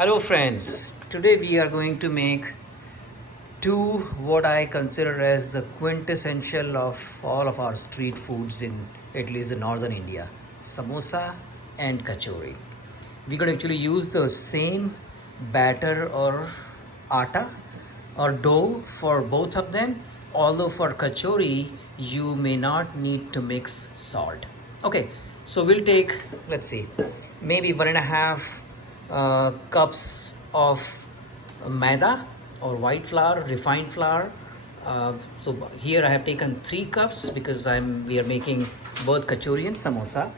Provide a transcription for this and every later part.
Hello friends, today we are going to make two what I consider as the quintessential of all of our street foods in at least in northern India, samosa and kachori. We're going to actually use the same batter or atta or dough for both of them, although for kachori you may not need to mix salt. Okay, so we'll take, let's see, maybe 1.5 cups of maida or white flour, refined flour. So here I have taken 3 cups because we are making both kachori and samosa.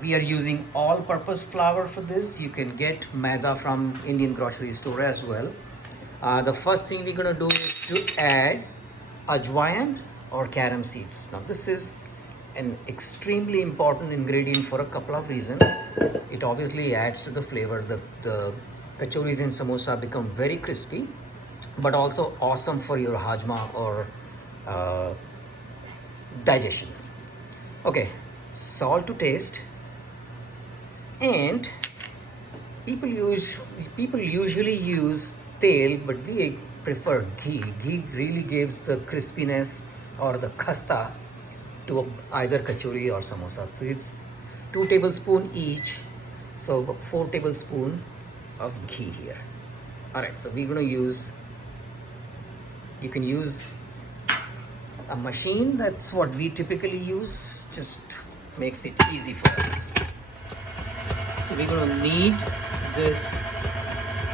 We are using all-purpose flour for this. You can get maida from Indian grocery store as well. The first thing we're going to do is to add ajwain or carom seeds. Now this is an extremely important ingredient for a couple of reasons. It obviously adds to the flavor. The kachoris and samosa become very crispy, but also awesome for your hajma or uh, digestion. Okay, salt to taste, and people usually use tail, but we prefer ghee. Ghee really gives the crispiness or the khasta to either kachori or samosa. So it's 2 tablespoons each, so 4 tablespoons of ghee here. All right, so we're going to use, you can use a machine. That's what we typically use, just makes it easy for us. So we're going to knead this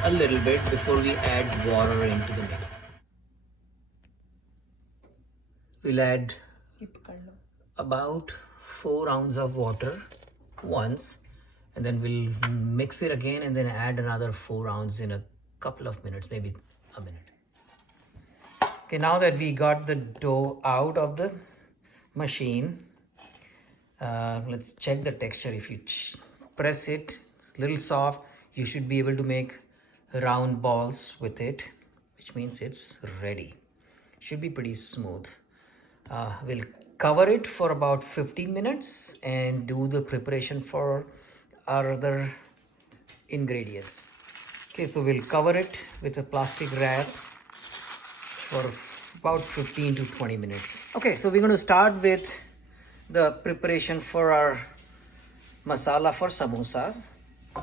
a little bit before we add water into the mix. We'll add about 4 ounces of water once, and then we'll mix it again and then add another 4 ounces in a couple of minutes, maybe a minute. Okay, now that we got the dough out of the machine, let's check the texture. If you press it, it's a little soft, you should be able to make round balls with it, which means it's ready. Should be pretty smooth. We'll cover it for about 15 minutes and do the preparation for our other ingredients. Okay, so we'll cover it with a plastic wrap for about 15 to 20 minutes. Okay, so we're going to start with the preparation for our masala for samosas.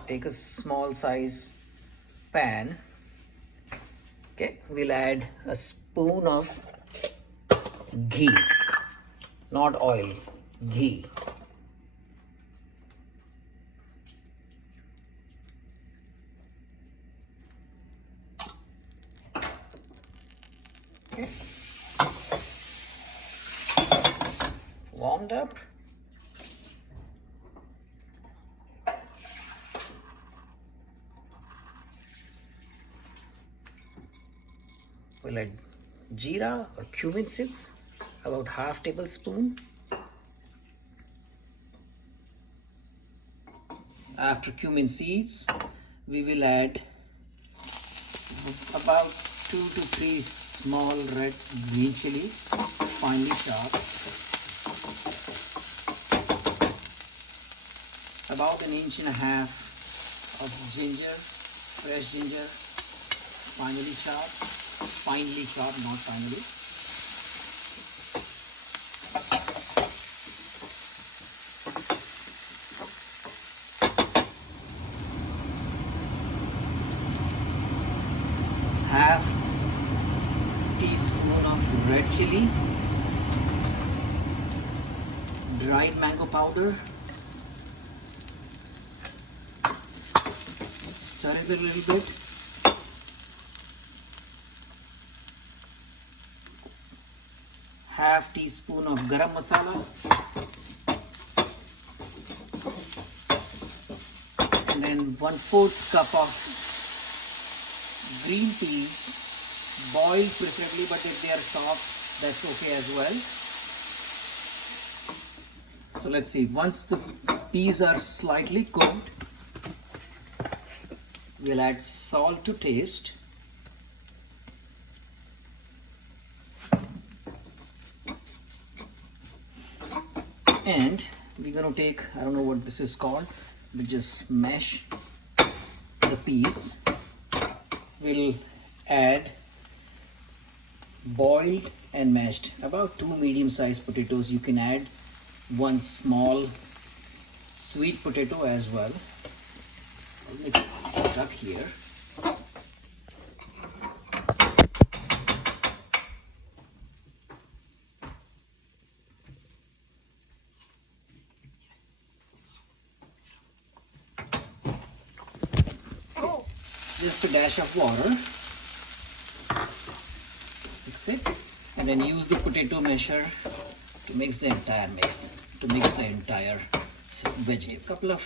Take a small size pan. Okay, we'll add a spoon of ghee, not oil, ghee. Okay. Warmed up. We'll add jeera or cumin seeds, about half tablespoon. After cumin seeds, we will add about 2 to 3 small red green chili, finely chopped. About 1.5 inches of ginger, fresh ginger, finely chopped, not finely. Half teaspoon of red chili, dried mango powder. Stir it a little bit. Half teaspoon of garam masala, and then 1/4 cup of green peas, boiled preferably, but if they are soft, that's okay as well. So let's see, once the peas are slightly cooked, we'll add salt to taste. And we're going to take, I don't know what this is called, but just mash the peas, we'll add boiled and mashed about 2 medium-sized potatoes. You can add 1 small sweet potato as well. Let me tuck here. Just a dash of water. Mix it, and then use the potato masher to mix the entire vegetable. Couple of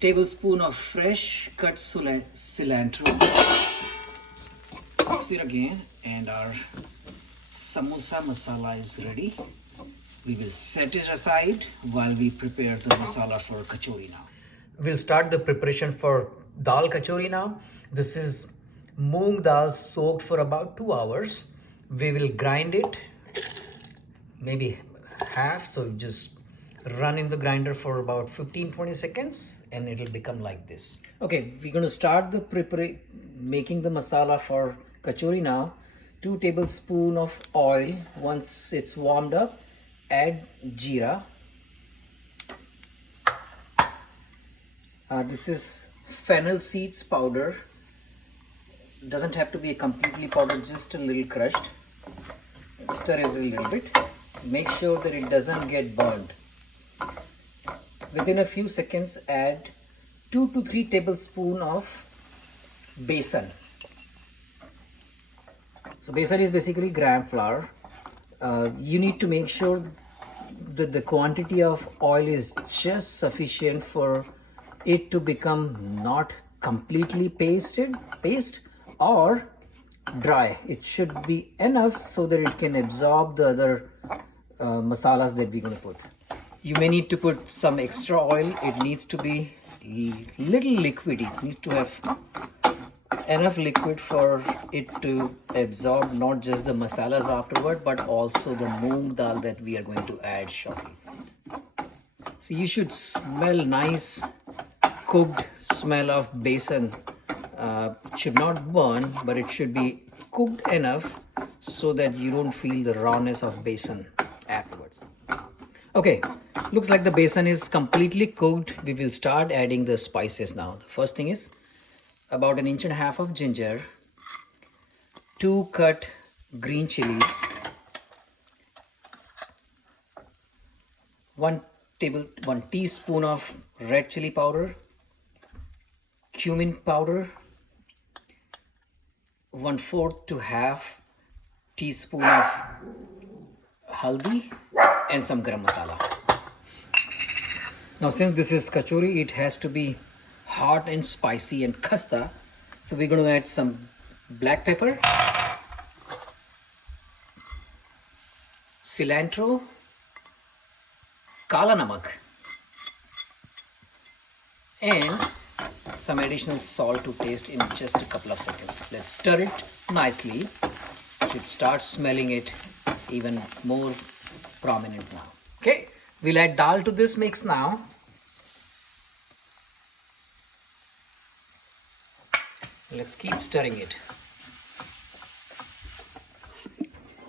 tablespoons of fresh cut cilantro. Mix it again, and our samosa masala is ready. We will set it aside while we prepare the masala for kachori now. We'll start the preparation for dal kachori now. This is moong dal soaked for about 2 hours. We will grind it, maybe half, so just run in the grinder for about 15-20 seconds and it'll become like this. Okay, we're going to start the making the masala for kachori now. 2 tablespoons of oil. Once it's warmed up, add jeera. This is fennel seeds powder. Doesn't have to be completely powdered, just a little crushed. Stir it a little bit. Make sure that it doesn't get burned. Within a few seconds, add 2 to 3 tablespoons of besan. So besan is basically gram flour. You need to make sure that the quantity of oil is just sufficient for it to become not completely paste or dry. It should be enough so that it can absorb the other masalas that we're going to put. You may need to put some extra oil. It needs to be little liquidy. It needs to have enough liquid for it to absorb not just the masalas afterward, but also the moong dal that we are going to add shortly. So you should smell nice cooked smell of besan. It should not burn, but it should be cooked enough so that you don't feel the rawness of besan afterwards. Okay, looks like the besan is completely cooked. We will start adding the spices now. The first thing is about 1.5 inches of ginger, 2 cut green chilies, 1 teaspoon of red chili powder, cumin powder, 1/4 to half teaspoon of haldi, and some garam masala. Now since this is kachori, it has to be hot and spicy and khasta, so we're going to add some black pepper, cilantro, kala namak, and some additional salt to taste in just a couple of seconds. Let's stir it nicely. You should start smelling it even more prominent now. Okay, we'll add dal to this mix now. Let's keep stirring it.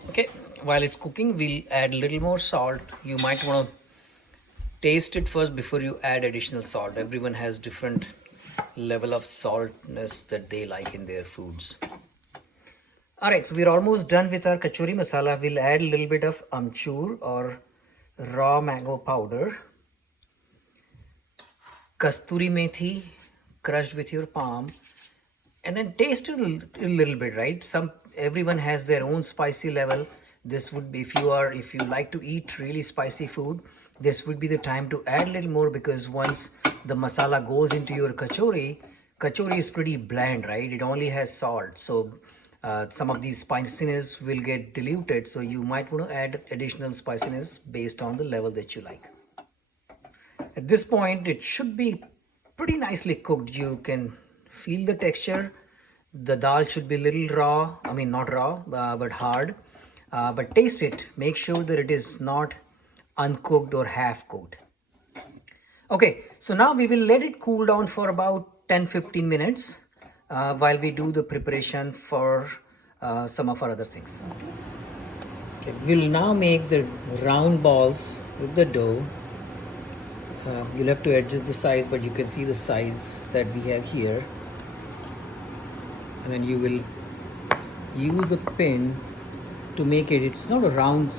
Okay, while it's cooking, we'll add a little more salt. You might want to taste it first before you add additional salt. Everyone has different level of saltness that they like in their foods. Alright, so we're almost done with our kachori masala. We'll add a little bit of amchur or raw mango powder, kasturi methi crushed with your palm, and then taste it a little bit, right? Everyone has their own spicy level. This would be, if you like to eat really spicy food, this would be the time to add a little more, because once the masala goes into your kachori is pretty bland, right? It only has salt, so some of these spiciness will get diluted, so you might want to add additional spiciness based on the level that you like. At this point, it should be pretty nicely cooked. You can feel the texture. The dal should be a little raw, I mean not raw, but hard. But taste it. Make sure that it is not uncooked or half cooked. Okay, so now we will let it cool down for about 10-15 minutes while we do the preparation for some of our other things. Okay, we'll now make the round balls with the dough. You'll have to adjust the size, but you can see the size that we have here. And then you will use a pin to make it, it's not a round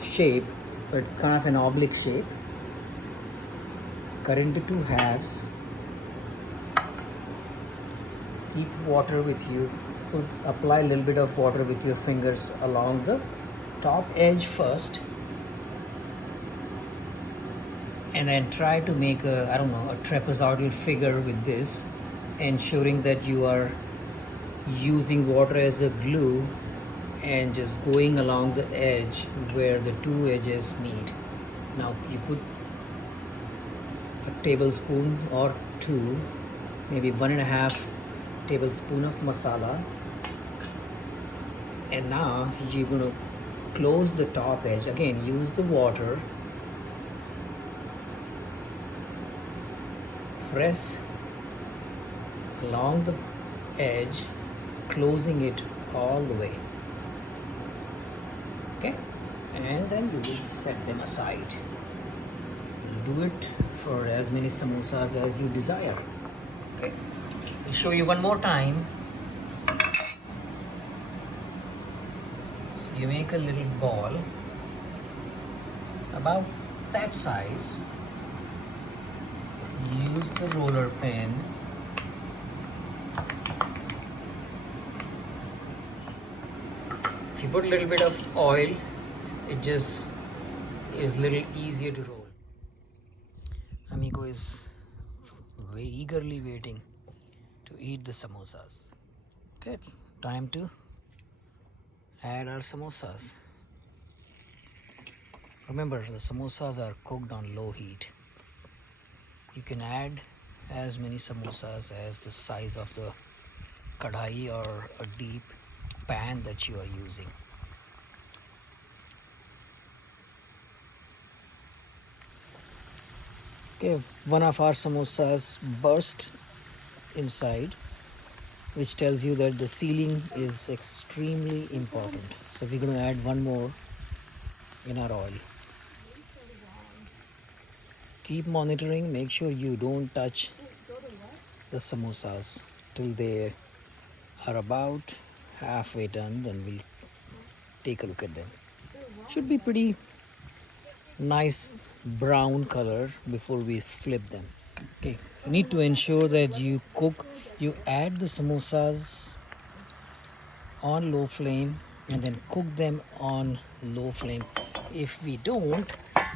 shape, but kind of an oblique shape. Cut into two halves. Keep water with you. Apply a little bit of water with your fingers along the top edge first. And then try to make a, I don't know, a trapezoidal figure with this, ensuring that you are using water as a glue and just going along the edge where the two edges meet. Now you put a tablespoon or two, maybe 1.5 tablespoon of masala, and now you're going to close the top edge. Again, use the water, press along the edge, closing it all the way. Okay, and then you will set them aside. You'll do it for as many samosas as you desire. Okay, I'll show you one more time. So you make a little ball about that size. Use the roller pin. If you put a little bit of oil, it just is a little easier to roll. Amigo is very eagerly waiting to eat the samosas. Okay, it's time to add our samosas. Remember, the samosas are cooked on low heat. You can add as many samosas as the size of the kadhai or a deep pan that you are using. Okay, one of our samosas burst inside, which tells you that the sealing is extremely important. So we're going to add one more in our oil. Keep monitoring, make sure you don't touch the samosas till they are about halfway done. Then we'll take a look at them. Should be pretty nice brown color before we flip them. Okay, you need to ensure that you add the samosas on low flame and then cook them on low flame. If we don't,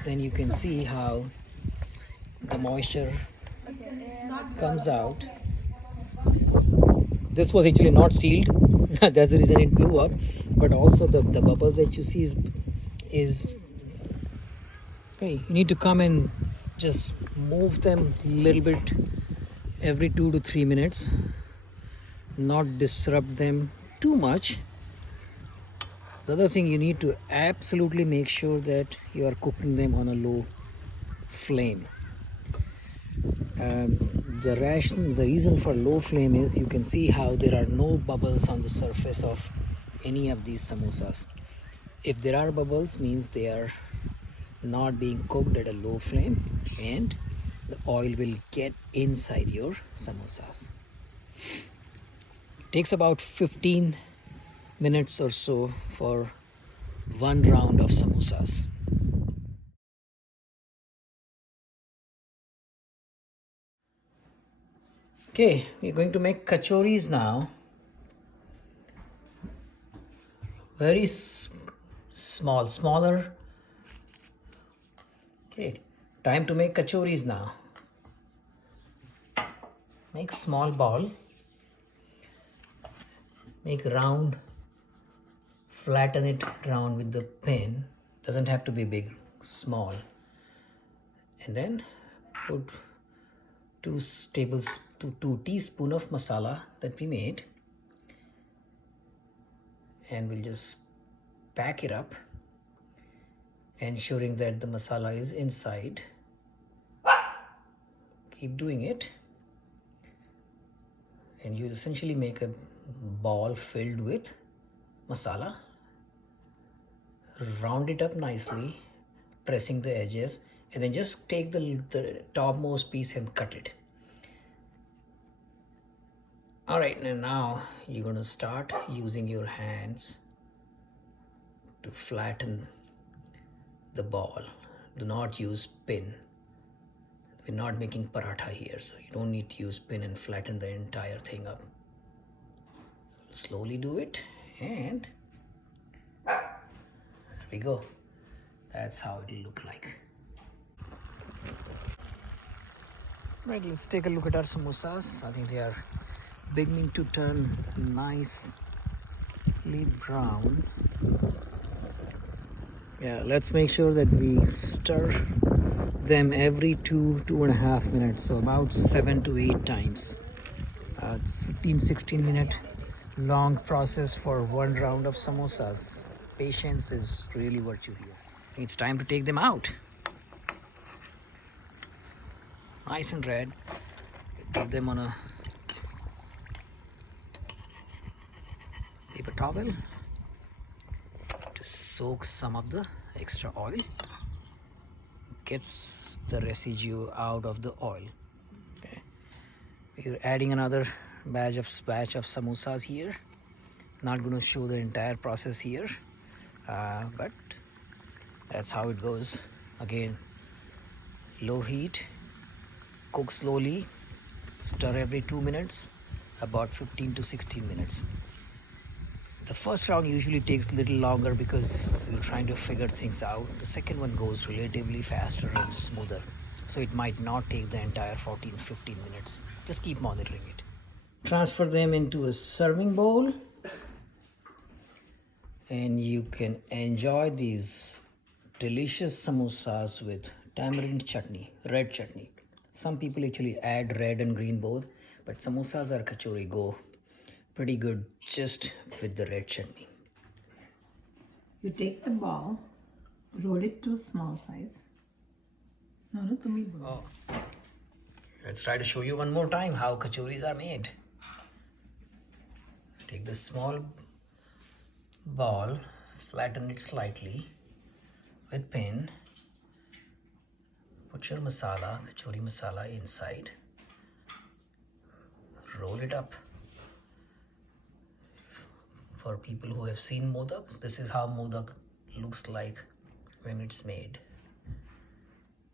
then you can see how the moisture comes out. This was actually not sealed. That's the reason it blew up. But also the bubbles that you see is okay. You need to come and just move them a little bit every 2 to 3 minutes. Not disrupt them too much. The other thing, you need to absolutely make sure that you are cooking them on a low flame. The reason for low flame is you can see how there are no bubbles on the surface of any of these samosas. If there are bubbles, means they are not being cooked at a low flame and the oil will get inside your samosas. It takes about 15 minutes or so for one round of samosas. Okay, we're going to make kachoris now. Very smaller. Okay, time to make kachoris now. Make small ball. Make round. Flatten it round with the pin. Doesn't have to be big, small. And then put 2 teaspoons of masala that we made, and we'll just pack it up, ensuring that the masala is inside. Keep doing it. and you essentially make a ball filled with masala. Round it up nicely, pressing the edges, and then just take the topmost piece and cut it. All right, and now you're going to start using your hands to flatten the ball. Do not use pin. We're not making paratha here, so you don't need to use pin and flatten the entire thing up. Slowly do it, and there we go. That's how it'll look like. Right, let's take a look at our samosas. I think they are beginning to turn nicely brown. Yeah, let's make sure that we stir them every 2.5 minutes, so about 7 to 8 times. It's 15-16 minute long process for one round of samosas. Patience is really virtue here. It's time to take them out. Nice and red. Put them on a paper towel to soak some of the extra oil. Gets the residue out of the oil. Okay. We're adding another batch of samosas here. Not going to show the entire process here, but that's how it goes. Again, low heat, cook slowly, stir every 2 minutes, about 15 to 16 minutes. The first round usually takes a little longer because you're trying to figure things out. The second one goes relatively faster and smoother, so it might not take the entire 14-15 minutes. Just keep monitoring it. Transfer them into a serving bowl, and you can enjoy these delicious samosas with tamarind chutney, red chutney. Some people actually add red and green both, but samosas or kachori go pretty good just with the red chutney. You take the ball, roll it to a small size. Oh. Let's try to show you one more time how kachoris are made. Take this small ball, flatten it slightly with pin, put your masala, kachori masala inside, roll it up. For people who have seen modak, this is how modak looks like when it's made.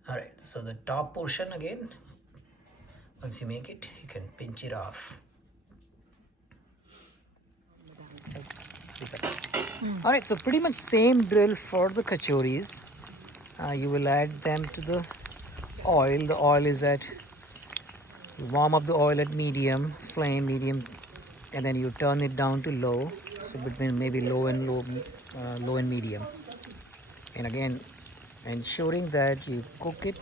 Alright, so the top portion again, once you make it, you can pinch it off. Alright, so pretty much same drill for the kachoris. You will add them to the oil. The oil is at, you warm up the oil at medium flame, and then you turn it down to low. So between maybe low and medium. And again, ensuring that you cook it,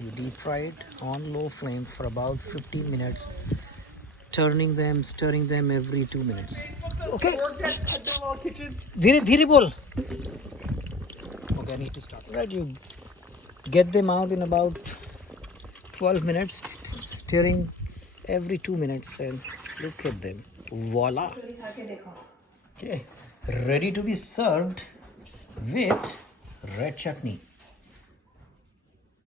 you deep fry it on low flame for about 15 minutes, turning them, stirring them every 2 minutes. Okay. Dhire bol. Okay, I need to stop. Right, you get them out in about 12 minutes, stirring every 2 minutes, and look at them. Voila. Okay, ready to be served with red chutney.